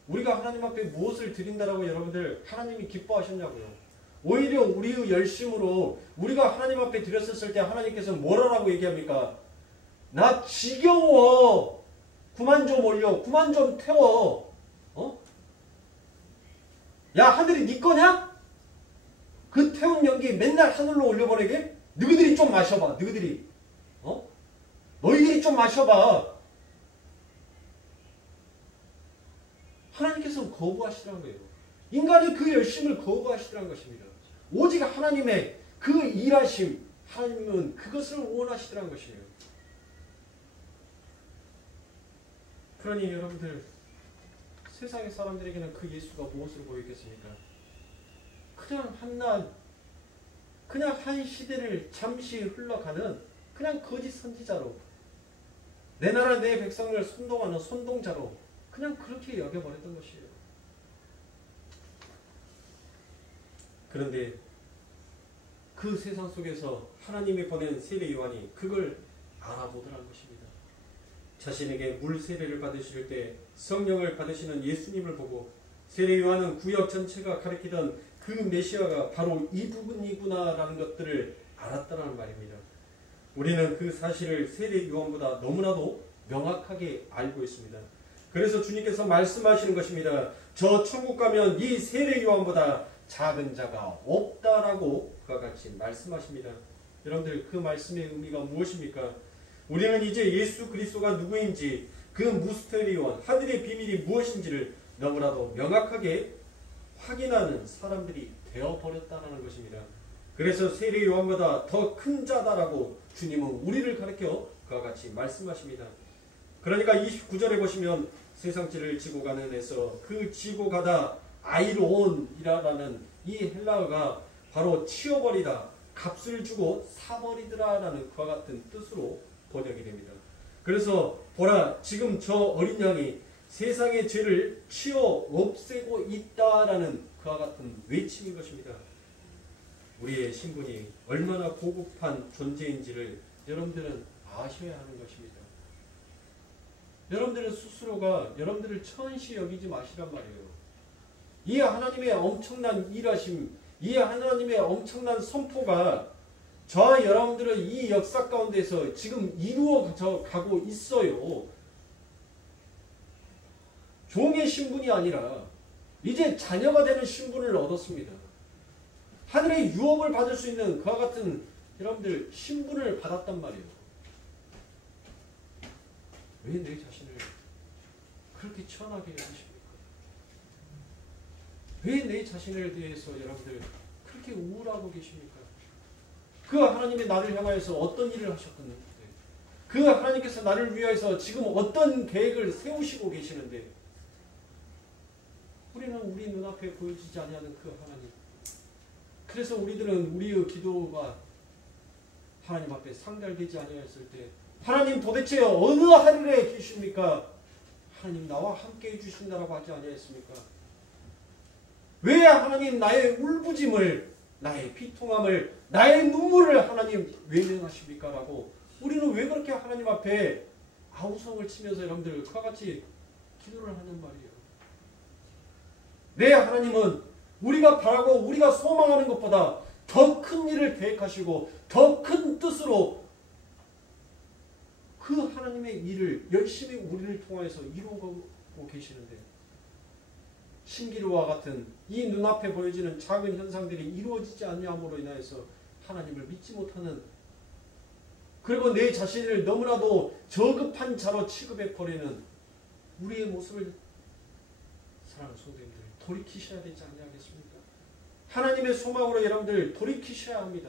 우리가 하나님 앞에 무엇을 드린다라고 여러분들 하나님이 기뻐하셨냐고요. 오히려 우리의 열심으로 우리가 하나님 앞에 드렸었을 때 하나님께서 뭐라고 얘기합니까? 나 지겨워. 그만 좀 올려. 그만 좀 태워. 야, 하늘이 네 거냐? 그 태운 연기 맨날 하늘로 올려보내게? 너희들이 좀 마셔봐. 너희들이. 너희들이 좀 마셔봐. 하나님께서는 거부하시라는 거예요. 인간의 그 열심을 거부하시라는 것입니다. 오직 하나님의 그 일하심, 하나님은 그것을 원하시더라는 것이에요. 그러니 여러분들 세상의 사람들에게는 그 예수가 무엇으로 보이겠습니까? 그냥 한낱, 그냥 한 시대를 잠시 흘러가는 그냥 거짓 선지자로 내 나라 내 백성을 선동하는 선동자로 그냥 그렇게 여겨버렸던 것이에요. 그런데 그 세상 속에서 하나님이 보낸 세례 요한이 그걸 알아보더라는 것입니다. 자신에게 물 세례를 받으실 때 성령을 받으시는 예수님을 보고 세례 요한은 구역 전체가 가리키던 그 메시아가 바로 이 부분이구나라는 것들을 알았다는 말입니다. 우리는 그 사실을 세례 요한보다 너무나도 명확하게 알고 있습니다. 그래서 주님께서 말씀하시는 것입니다. 저 천국 가면 이 세례 요한보다 작은 자가 없다라고 그와 같이 말씀하십니다. 여러분들 그 말씀의 의미가 무엇입니까? 우리는 이제 예수 그리스도가 누구인지 그 무스테리온 하늘의 비밀이 무엇인지를 너무나도 명확하게 확인하는 사람들이 되어버렸다는 것입니다. 그래서 세례 요한보다 더 큰 자다라고 주님은 우리를 가르쳐 그와 같이 말씀하십니다. 그러니까 29절에 보시면 세상지를 지고 가는 에서 그 지고 가다 아이론이라는 이 헬라어가 바로 치워버리다, 값을 주고 사버리더라라는 그와 같은 뜻으로 번역이 됩니다. 그래서 보라 지금 저 어린 양이 세상의 죄를 치워 없애고 있다라는 그와 같은 외침인 것입니다. 우리의 신분이 얼마나 고급한 존재인지를 여러분들은 아셔야 하는 것입니다. 여러분들은 스스로가 여러분들을 천시 여기지 마시란 말이에요. 이 하나님의 엄청난 일하심, 이 하나님의 엄청난 선포가 저와 여러분들의 이 역사 가운데서 지금 이루어져 가고 있어요. 종의 신분이 아니라 이제 자녀가 되는 신분을 얻었습니다. 하늘의 유업을 받을 수 있는 그와 같은 여러분들 신분을 받았단 말이에요. 왜 내 자신을 그렇게 천하게 여기십니까? 왜 내 자신에 대해서 여러분들 그렇게 우울하고 계십니까? 그 하나님의 나를 향하여서 어떤 일을 하셨는데, 그 하나님께서 나를 위하여서 지금 어떤 계획을 세우시고 계시는데, 우리는 우리 눈앞에 보여지지 아니하는 그 하나님. 그래서 우리들은 우리의 기도가 하나님 앞에 상달되지 아니하였을 때, 하나님 도대체 어느 하늘에 계십니까? 하나님 나와 함께 해주신다라고 하지 아니하였습니까? 왜 하나님 나의 울부짐을, 나의 비통함을, 나의 눈물을 하나님 외면하십니까? 라고 우리는 왜 그렇게 하나님 앞에 아우성을 치면서 여러분들 그와 같이 기도를 하는 말이에요. 네, 하나님은 우리가 바라고 우리가 소망하는 것보다 더 큰 일을 계획하시고 더 큰 뜻으로 그 하나님의 일을 열심히 우리를 통해서 이루어가고 계시는데, 신기루와 같은 이 눈앞에 보여지는 작은 현상들이 이루어지지 않냐함으로 인하여서 하나님을 믿지 못하는, 그리고 내 자신을 너무나도 저급한 자로 취급해 버리는 우리의 모습을 사랑하는 성도님들 돌이키셔야 되지 않냐겠습니까? 하나님의 소망으로 여러분들 돌이키셔야 합니다.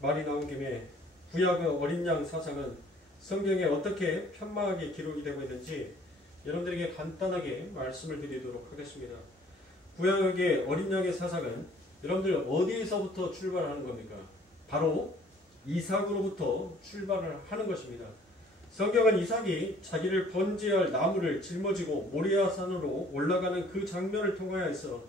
말이 나온 김에 구약의 어린 양 사상은 성경에 어떻게 편마하게 기록이 되고 있는지 여러분들에게 간단하게 말씀을 드리도록 하겠습니다. 구약의 어린 양의 사상은 여러분들 어디에서부터 출발하는 겁니까? 바로 이삭으로부터 출발을 하는 것입니다. 성경은 이삭이 자기를 번제할 나무를 짊어지고 모리아산으로 올라가는 그 장면을 통하여서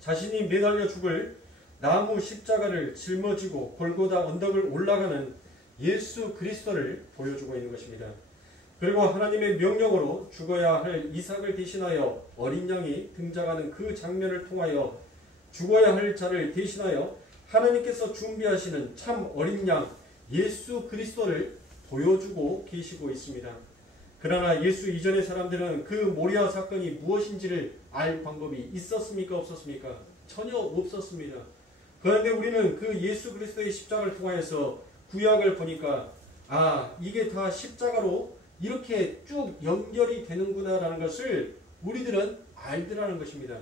자신이 매달려 죽을 나무 십자가를 짊어지고 골고다 언덕을 올라가는 예수 그리스도를 보여주고 있는 것입니다. 그리고 하나님의 명령으로 죽어야 할 이삭을 대신하여 어린 양이 등장하는 그 장면을 통하여 죽어야 할 자를 대신하여 하나님께서 준비하시는 참 어린 양 예수 그리스도를 보여주고 계시고 있습니다. 그러나 예수 이전의 사람들은 그 모리아 사건이 무엇인지를 알 방법이 있었습니까? 없었습니까? 전혀 없었습니다. 그런데 우리는 그 예수 그리스도의 십자가를 통하여서 구약을 보니까 이게 다 십자가로 이렇게 쭉 연결이 되는구나 라는 것을 우리들은 알더라는 것입니다.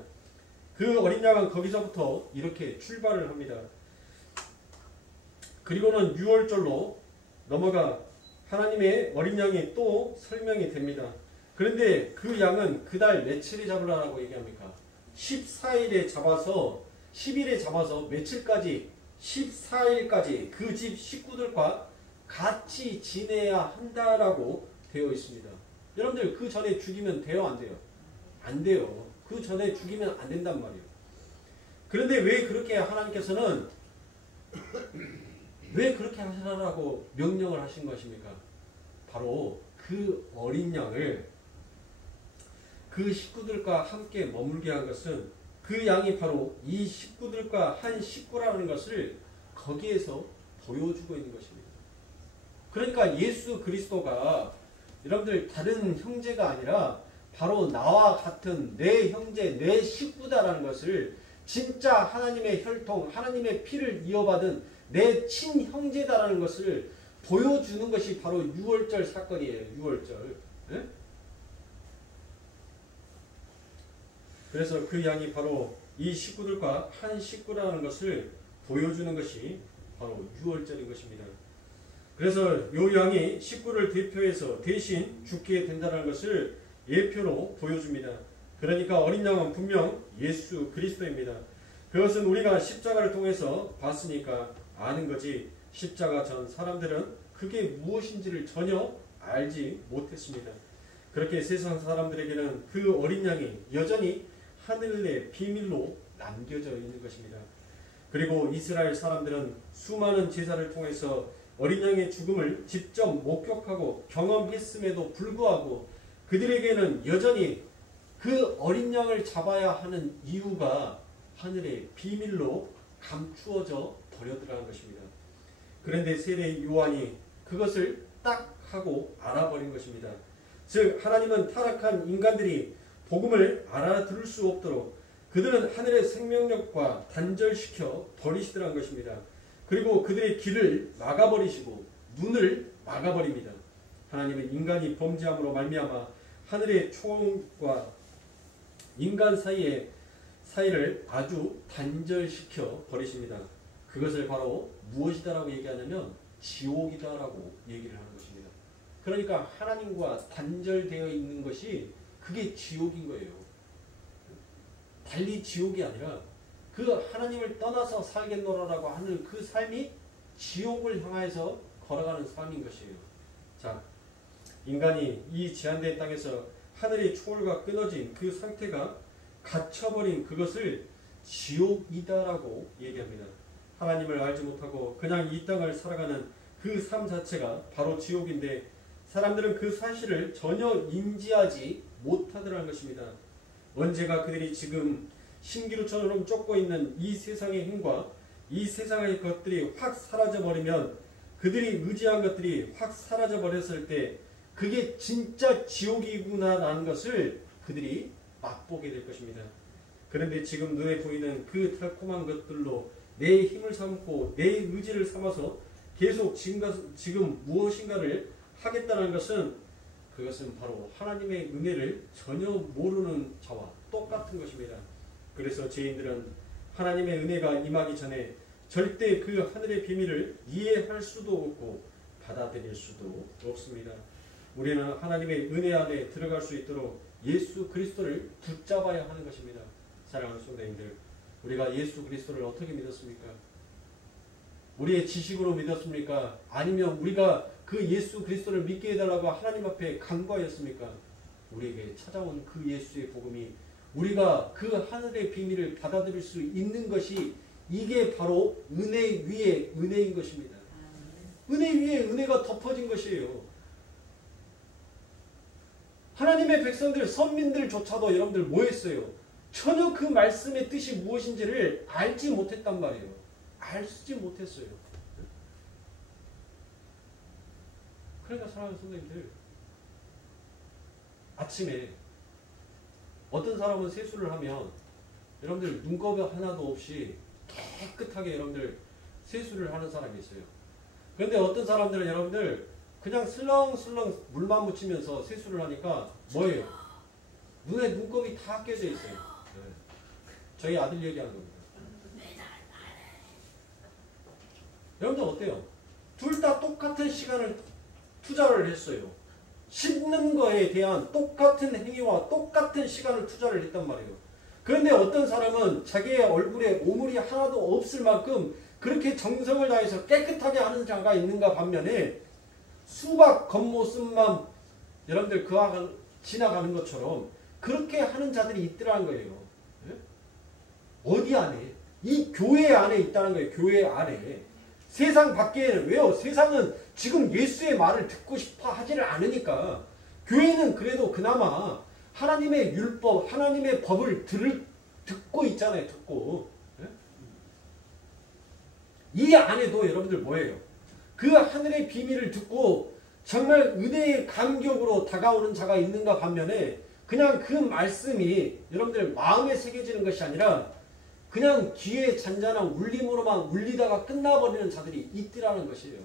그 어린 양은 거기서부터 이렇게 출발을 합니다. 그리고는 6월절로 넘어가 하나님의 어린 양이 또 설명이 됩니다. 그런데 그 양은 그달 며칠에 잡으라고 얘기합니까? 14일에 잡아서 10일에 잡아서 며칠까지? 14일까지 그 집 식구들과 같이 지내야 한다라고 되어 있습니다. 여러분들 그 전에 죽이면 돼요? 안 돼요? 안 돼요. 그 전에 죽이면 안 된단 말이에요. 그런데 왜 그렇게 하나님께서는 왜 그렇게 하시라고 명령을 하신 것입니까? 바로 그 어린 양을 그 식구들과 함께 머물게 한 것은 그 양이 바로 이 식구들과 한 식구라는 것을 거기에서 보여주고 있는 것입니다. 그러니까 예수 그리스도가 여러분들 다른 형제가 아니라 바로 나와 같은 내 형제, 내 식구다라는 것을 진짜 하나님의 혈통, 하나님의 피를 이어받은 내 친형제다라는 것을 보여주는 것이 바로 6월절 사건이에요. 6월절. 네? 그래서 그 양이 바로 이 식구들과 한 식구라는 것을 보여주는 것이 바로 6월절인 것입니다. 그래서 이 양이 식구를 대표해서 대신 죽게 된다는 것을 예표로 보여줍니다. 그러니까 어린 양은 분명 예수 그리스도입니다. 그것은 우리가 십자가를 통해서 봤으니까 아는 거지, 십자가 전 사람들은 그게 무엇인지를 전혀 알지 못했습니다. 그렇게 세상 사람들에게는 그 어린 양이 여전히 하늘의 비밀로 남겨져 있는 것입니다. 그리고 이스라엘 사람들은 수많은 제사를 통해서 어린 양의 죽음을 직접 목격하고 경험했음에도 불구하고 그들에게는 여전히 그 어린 양을 잡아야 하는 이유가 하늘의 비밀로 감추어져 버려들어간 것입니다. 그런데 세례 요한이 그것을 딱 하고 알아버린 것입니다. 즉 하나님은 타락한 인간들이 복음을 알아들을 수 없도록 그들은 하늘의 생명력과 단절시켜 버리시더란 것입니다. 그리고 그들의 길을 막아버리시고 눈을 막아버립니다. 하나님은 인간이 범죄함으로 말미암아 하늘의 초원과 인간 사이를 아주 단절시켜 버리십니다. 그것을 바로 무엇이다라고 얘기하냐면 지옥이다라고 얘기를 하는 것입니다. 그러니까 하나님과 단절되어 있는 것이 그게 지옥인 거예요. 달리 지옥이 아니라 그 하나님을 떠나서 살겠노라라고 하는 그 삶이 지옥을 향해서 걸어가는 삶인 것이에요. 자, 인간이 이 제한된 땅에서 하늘의 초월과 끊어진 그 상태가 갇혀버린 그것을 지옥이다라고 얘기합니다. 하나님을 알지 못하고 그냥 이 땅을 살아가는 그 삶 자체가 바로 지옥인데 사람들은 그 사실을 전혀 인지하지 못하더라는 것입니다. 언제가 그들이 지금 신기루처럼 쫓고 있는 이 세상의 힘과 이 세상의 것들이 확 사라져버리면 그들이 의지한 것들이 확 사라져버렸을 때 그게 진짜 지옥이구나라는 것을 그들이 맛보게 될 것입니다. 그런데 지금 눈에 보이는 그 달콤한 것들로 내 힘을 삼고 내 의지를 삼아서 계속 지금 무엇인가를 하겠다는 것은 그것은 바로 하나님의 은혜를 전혀 모르는 자와 똑같은 것입니다. 그래서 죄인들은 하나님의 은혜가 임하기 전에 절대 그 하늘의 비밀을 이해할 수도 없고 받아들일 수도 없습니다. 우리는 하나님의 은혜 안에 들어갈 수 있도록 예수 그리스도를 붙잡아야 하는 것입니다. 사랑하는 성도님들, 우리가 예수 그리스도를 어떻게 믿었습니까? 우리의 지식으로 믿었습니까? 아니면 우리가 그 예수 그리스도를 믿게 해달라고 하나님 앞에 간구하였습니까? 우리에게 찾아온 그 예수의 복음이 우리가 그 하늘의 비밀을 받아들일 수 있는 것이 이게 바로 은혜 위에 은혜인 것입니다. 은혜 위에 은혜가 덮어진 것이에요. 하나님의 백성들, 선민들조차도 여러분들 뭐 했어요? 전혀 그 말씀의 뜻이 무엇인지를 알지 못했단 말이에요. 알지 못했어요. 그러니까 사랑하는 선생님들, 아침에 어떤 사람은 세수를 하면 여러분들 눈곱이 하나도 없이 깨끗하게 여러분들 세수를 하는 사람이 있어요. 그런데 어떤 사람들은 여러분들 그냥 슬렁슬렁 물만 묻히면서 세수를 하니까 뭐예요? 눈에 눈곱이 다 껴져 있어요. 네. 저희 아들 얘기하는 겁니다. 여러분들 어때요? 둘 다 똑같은 시간을 투자를 했어요. 씻는 거에 대한 똑같은 행위와 똑같은 시간을 투자를 했단 말이에요. 그런데 어떤 사람은 자기의 얼굴에 오물이 하나도 없을 만큼 그렇게 정성을 다해서 깨끗하게 하는 자가 있는가 반면에 수박 겉모습만 여러분들 그와 지나가는 것처럼 그렇게 하는 자들이 있더라는 거예요. 네? 어디 안에? 이 교회 안에 있다는 거예요. 교회 안에. 세상 밖에는 왜요? 세상은 지금 예수의 말을 듣고 싶어 하지를 않으니까 교회는 그래도 그나마 하나님의 율법, 하나님의 법을 듣고 있잖아요. 듣고. 네? 이 안에도 여러분들 뭐예요? 그 하늘의 비밀을 듣고 정말 은혜의 감격으로 다가오는 자가 있는가 반면에 그냥 그 말씀이 여러분들 마음에 새겨지는 것이 아니라 그냥 귀에 잔잔한 울림으로만 울리다가 끝나버리는 자들이 있더라는 것이에요.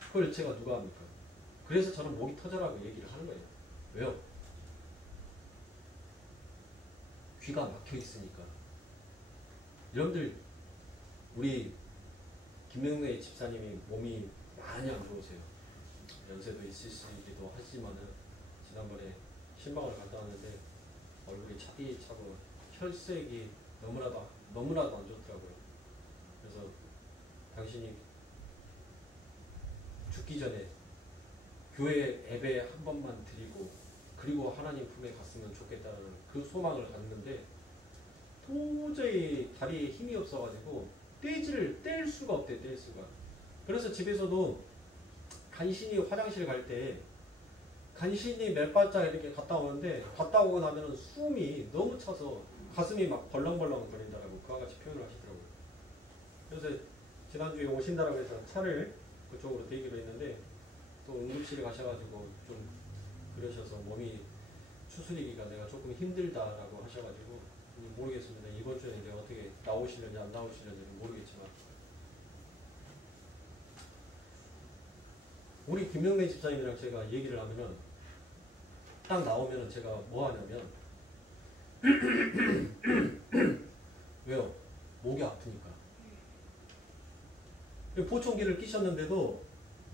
그걸 제가 누가 합니까? 그래서 저는 목이 터져라고 얘기를 하는 거예요. 왜요? 귀가 막혀 있으니까. 여러분들 우리 김명래 집사님이 몸이 많이 안 좋으세요. 연세도 있으시기도 하지만은 지난번에 신방을 갔다 왔는데 얼굴이 차디차고 혈색이 너무나도 안 좋더라고요. 그래서 당신이 죽기 전에 교회 예배 한 번만 드리고 그리고 하나님 품에 갔으면 좋겠다는 그 소망을 갖는데 도저히 다리에 힘이 없어가지고 뗄 수가 없대요. 뗄 수가. 그래서 집에서도 간신히 화장실 갈 때 간신히 몇 발짝 이렇게 갔다 오는데 갔다 오고 나면 숨이 너무 차서 가슴이 막 벌렁벌렁 거린다라고 그와 같이 표현을 하시더라고요. 그래서 지난주에 오신다라고 해서 차를 그쪽으로 대기로 했는데 또 응급실에 가셔가지고 좀 그러셔서 몸이 추스리기가 내가 조금 힘들다라고 하셔가지고 모르겠습니다. 이번 주에 이제 어떻게 나오시는지 안 나오시는지는 모르겠지만 우리 김명래 집사님이랑 제가 얘기를 하면은 딱 나오면은 제가 뭐 하냐면 왜요? 목이 아프니까. 보청기를 끼셨는데도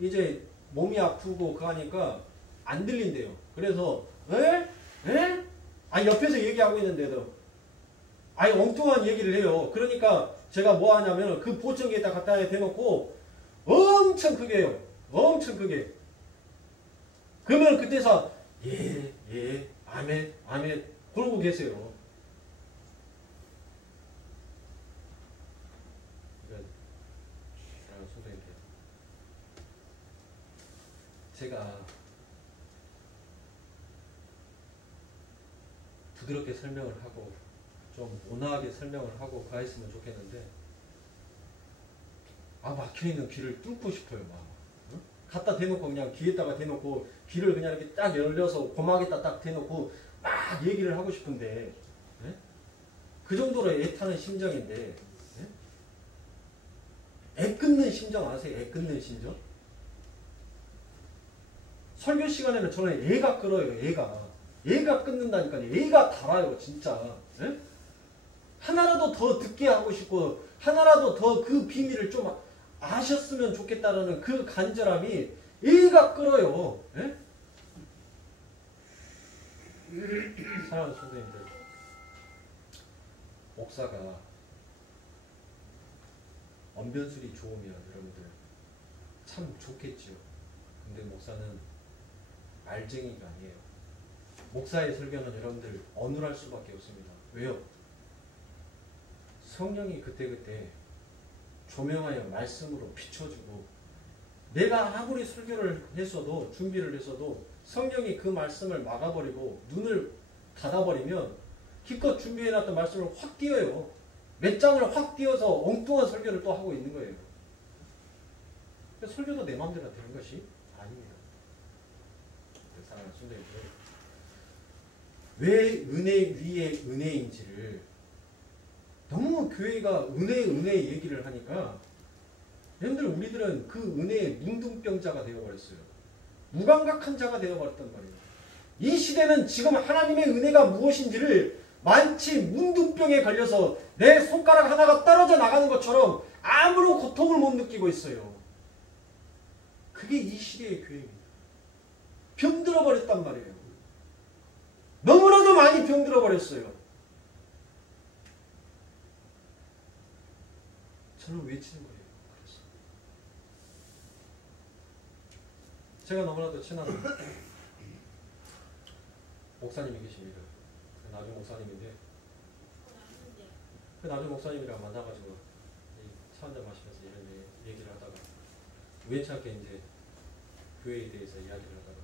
이제 몸이 아프고 그거 하니까 안 들린대요. 그래서 에? 에? 아니 옆에서 얘기하고 있는데도 아니 엉뚱한 얘기를 해요. 그러니까 제가 뭐 하냐면 그 보청기에다 갖다 대놓고 엄청 크게 해요. 엄청 크게. 그러면 그때서 예, 예, 아멘, 아멘 그러고 계세요. 선생님들, 제가 부드럽게 설명을 하고 좀 온화하게 설명을 하고 가했으면 좋겠는데 막혀있는 귀를 뚫고 싶어요. 막 응? 갖다 대놓고 그냥 귀에다가 대놓고 귀를 그냥 이렇게 딱 열려서 고막에다 딱 대놓고 막 얘기를 하고 싶은데 예? 그 정도로 애타는 심정인데 예? 애 끊는 심정 아세요? 애 끊는 심정? 설교 시간에는 저는 애가 끌어요. 애가 끊는다니까요. 애가 달아요. 진짜. 예? 하나라도 더 듣게 하고 싶고 하나라도 더 그 비밀을 좀 아셨으면 좋겠다라는 그 간절함이 애가 끌어요. 예? 사랑하는 선생님들, 목사가 언변술이 좋으면 여러분들 참 좋겠지요. 근데 목사는 말쟁이가 아니에요. 목사의 설교는 여러분들 어눌할 수밖에 없습니다. 왜요? 성령이 그때그때 조명하여 말씀으로 비춰주고 내가 아무리 설교를 했어도 준비를 했어도 성령이 그 말씀을 막아버리고 눈을 닫아버리면 기껏 준비해놨던 말씀을 확 띄어요. 몇 장을 확 띄어서 엉뚱한 설교를 또 하고 있는 거예요. 설교도 내 마음대로 되는 것이 아닙니다. 사랑하는 성도님들, 왜 은혜 위에 은혜인지를 너무 교회가 은혜 얘기를 하니까 여러분들 우리들은 그 은혜의 문둥병자가 되어버렸어요. 무감각한 자가 되어버렸단 말이에요. 이 시대는 지금 하나님의 은혜가 무엇인지를 마치 문둥병에 걸려서 내 손가락 하나가 떨어져 나가는 것처럼 아무런 고통을 못 느끼고 있어요. 그게 이 시대의 교회입니다. 병들어 버렸단 말이에요. 너무나도 많이 병들어 버렸어요. 저는 외치는 거예요. 그래서 제가 너무나도 친한 목사님이 계십니다. 나중 목사님인데 그 나중 목사님이랑 만나가지고 차 한잔 마시면서 이런 얘기를 하다가 우연찮게 이제 교회에 대해서 이야기를 하다가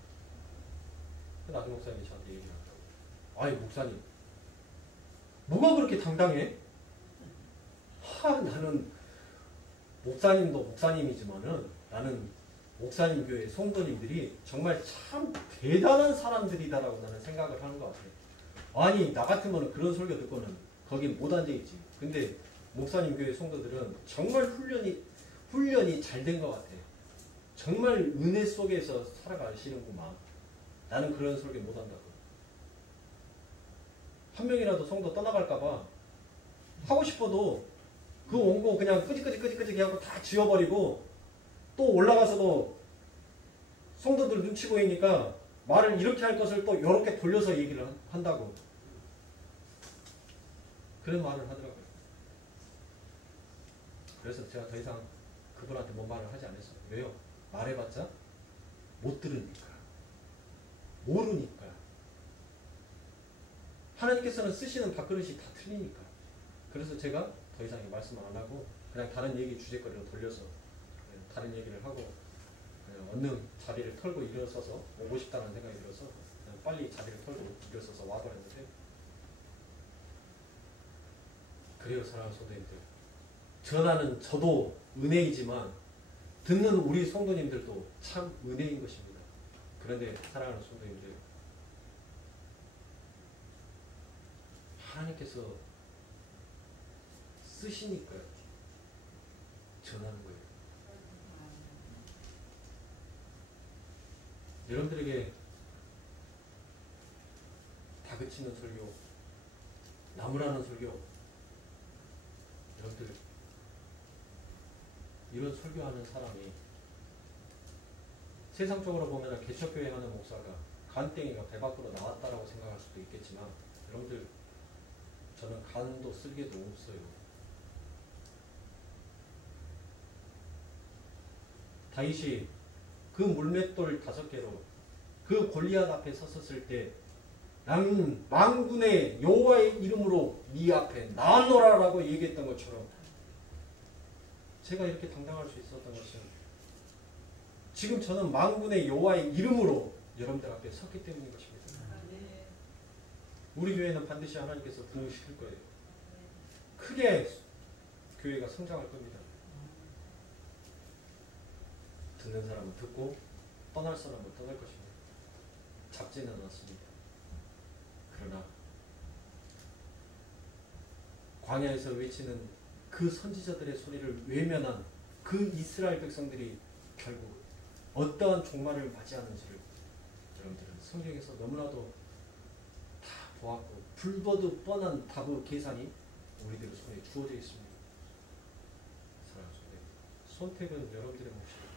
그 나중 목사님이 저한테 얘기를 하더라고요. 아이 목사님 뭐가 그렇게 당당해? 나는 목사님도 목사님이지만은 나는 목사님 교회 성도님들이 정말 참 대단한 사람들이다라고 나는 생각을 하는 것 같아요. 아니 나 같으면 그런 설교 듣고는 거기 못 앉아있지. 근데 목사님 교회 성도들은 정말 훈련이 잘 된 것 같아요. 정말 은혜 속에서 살아가시는구만. 나는 그런 설교 못 한다고. 한 명이라도 성도 떠나갈까봐 하고 싶어도 그 원고 그냥 끄직끄직 하고 다 지워버리고 또 올라가서도 성도들 눈치 보이니까 말을 이렇게 할 것을 또 이렇게 돌려서 얘기를 한다고. 그런 말을 하더라고요. 그래서 제가 더 이상 그분한테 뭔 말을 하지 않았어요. 왜요? 말해봤자 못 들으니까. 모르니까. 하나님께서는 쓰시는 밥그릇이 다 틀리니까. 그래서 제가 더 이상 말씀을 안 하고 그냥 다른 얘기 주제거리로 돌려서 다른 얘기를 하고 얼른 자리를 털고 일어서서 오고 싶다는 생각이 들어서 그냥 빨리 자리를 털고 일어서서 와버렸는데 그래요. 사랑하는 성도님들, 전하는 저도 은혜이지만 듣는 우리 성도님들도 참 은혜인 것입니다. 그런데 사랑하는 성도님들, 하나님께서 쓰시니까 전하는 거예요. 여러분들에게 다그치는 설교, 나무라는 설교, 여러분들 이런 설교하는 사람이 세상적으로 보면 개척교회 하는 목사가 간땡이가 배 밖으로 나왔다라고 생각할 수도 있겠지만 여러분들 저는 간도 쓸개도 없어요. 다윗이 그 물맷돌 5개로 그 골리앗 앞에 섰었을 때 나는 만군의 여호와의 이름으로 네 앞에 나아노라라고 얘기했던 것처럼 제가 이렇게 당당할 수 있었던 것은 지금 저는 만군의 여호와의 이름으로 여러분들 앞에 섰기 때문인 것입니다. 우리 교회는 반드시 하나님께서 부으실 거예요. 크게 교회가 성장할 겁니다. 듣는 사람은 듣고 떠날 사람은 떠날 것입니다. 잡지는 않습니다. 그러나 광야에서 외치는 그 선지자들의 소리를 외면한 그 이스라엘 백성들이 결국 어떠한 종말을 맞이하는지를 여러분들은 성경에서 너무나도 다 보았고 불보듯 뻔한 답의 계산이 우리들 손에 주어져 있습니다. 사랑하는 손택은 여러분들의 몫입니다.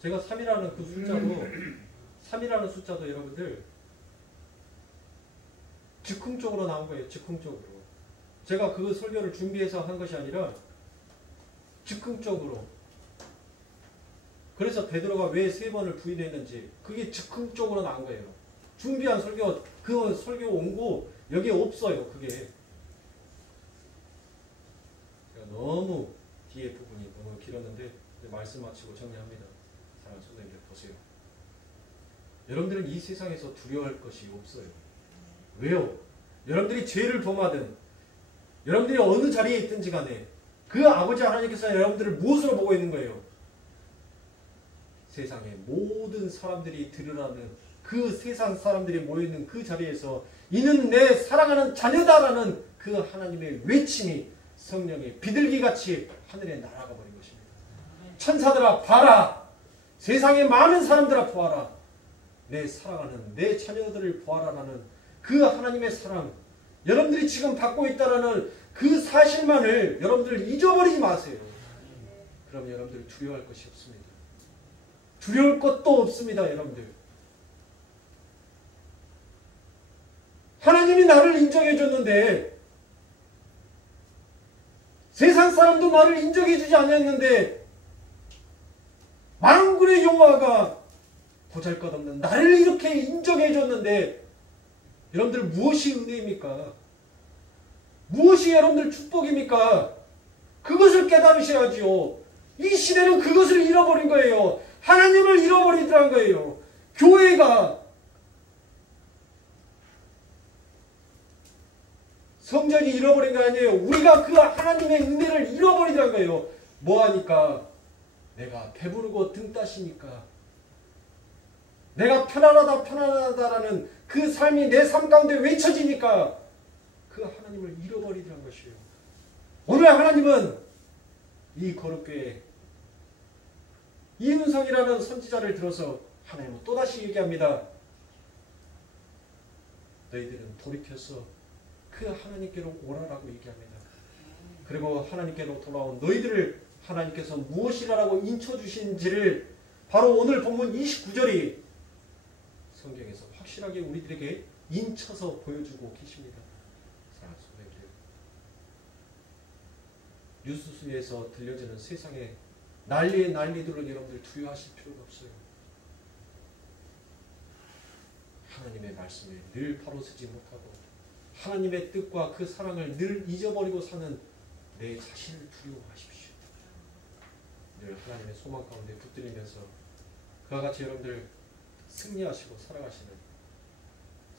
제가 3이라는 그 숫자도 3이라는 숫자도 여러분들 즉흥적으로 나온 거예요. 즉흥적으로. 제가 그 설교를 준비해서 한 것이 아니라 즉흥적으로. 그래서 베드로가 왜 3번을 부인했는지 그게 즉흥적으로 나온 거예요. 준비한 설교, 그 설교 원고 여기에 없어요. 그게. 제가 너무 뒤에 부분이 너무 길었는데 말씀 마치고 정리합니다. 사랑하는 성도님들 보세요. 여러분들은 이 세상에서 두려워할 것이 없어요. 왜요? 여러분들이 죄를 범하든 여러분들이 어느 자리에 있든지 간에 그 아버지 하나님께서 여러분들을 무엇으로 보고 있는 거예요? 세상의 모든 사람들이 들으라는 그 세상 사람들이 모여있는 그 자리에서 이는 내 사랑하는 자녀다라는 그 하나님의 외침이 성령의 비둘기같이 하늘에 날아가 버린 것입니다. 천사들아 봐라. 세상의 많은 사람들아 보아라. 내 사랑하는 내 자녀들을 보아라라는 그 하나님의 사랑, 여러분들이 지금 받고 있다라는 그 사실만을 여러분들 잊어버리지 마세요. 그럼 여러분들 두려워할 것이 없습니다. 두려울 것도 없습니다. 여러분들. 하나님이 나를 인정해 줬는데 세상 사람도 나를 인정해 주지 않았는데 만군의 여호와가 보잘것없는 나를 이렇게 인정해 줬는데 여러분들 무엇이 은혜입니까? 무엇이 여러분들 축복입니까? 그것을 깨달으셔야지요. 이 시대는 그것을 잃어버린 거예요. 하나님을 잃어버리더란 거예요. 교회가 성전이 잃어버린 거 아니에요. 우리가 그 하나님의 은혜를 잃어버리더란 거예요. 뭐하니까? 내가 배부르고 등 따시니까 내가 편안하다 편안하다라는 그 삶이 내 삶 가운데 외쳐지니까 그 하나님을 잃어버리더란 것이에요. 오늘 하나님은 이 거룩교회 이윤성이라는 선지자를 들어서 하나님은 또다시 얘기합니다. 너희들은 돌이켜서 그 하나님께로 오라라고 얘기합니다. 그리고 하나님께로 돌아온 너희들을 하나님께서 무엇이라고 인쳐주신지를 바로 오늘 본문 29절이 성경에서 확실하게 우리들에게 인쳐서 보여주고 계십니다. 사랑하는 성도님들, 뉴스에서 들려지는 세상의 난리의 난리들을 여러분들 두려워하실 필요가 없어요. 하나님의 말씀에 늘 바로 서지 못하고 하나님의 뜻과 그 사랑을 늘 잊어버리고 사는 내 자신을 두려워하십시오. 늘 하나님의 소망 가운데 붙들리면서 그와 같이 여러분들 승리하시고 살아가시는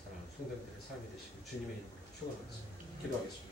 사랑하는 성도님들의 삶이 되시길 주님의 이름으로 축원하겠습니다. 기도하겠습니다.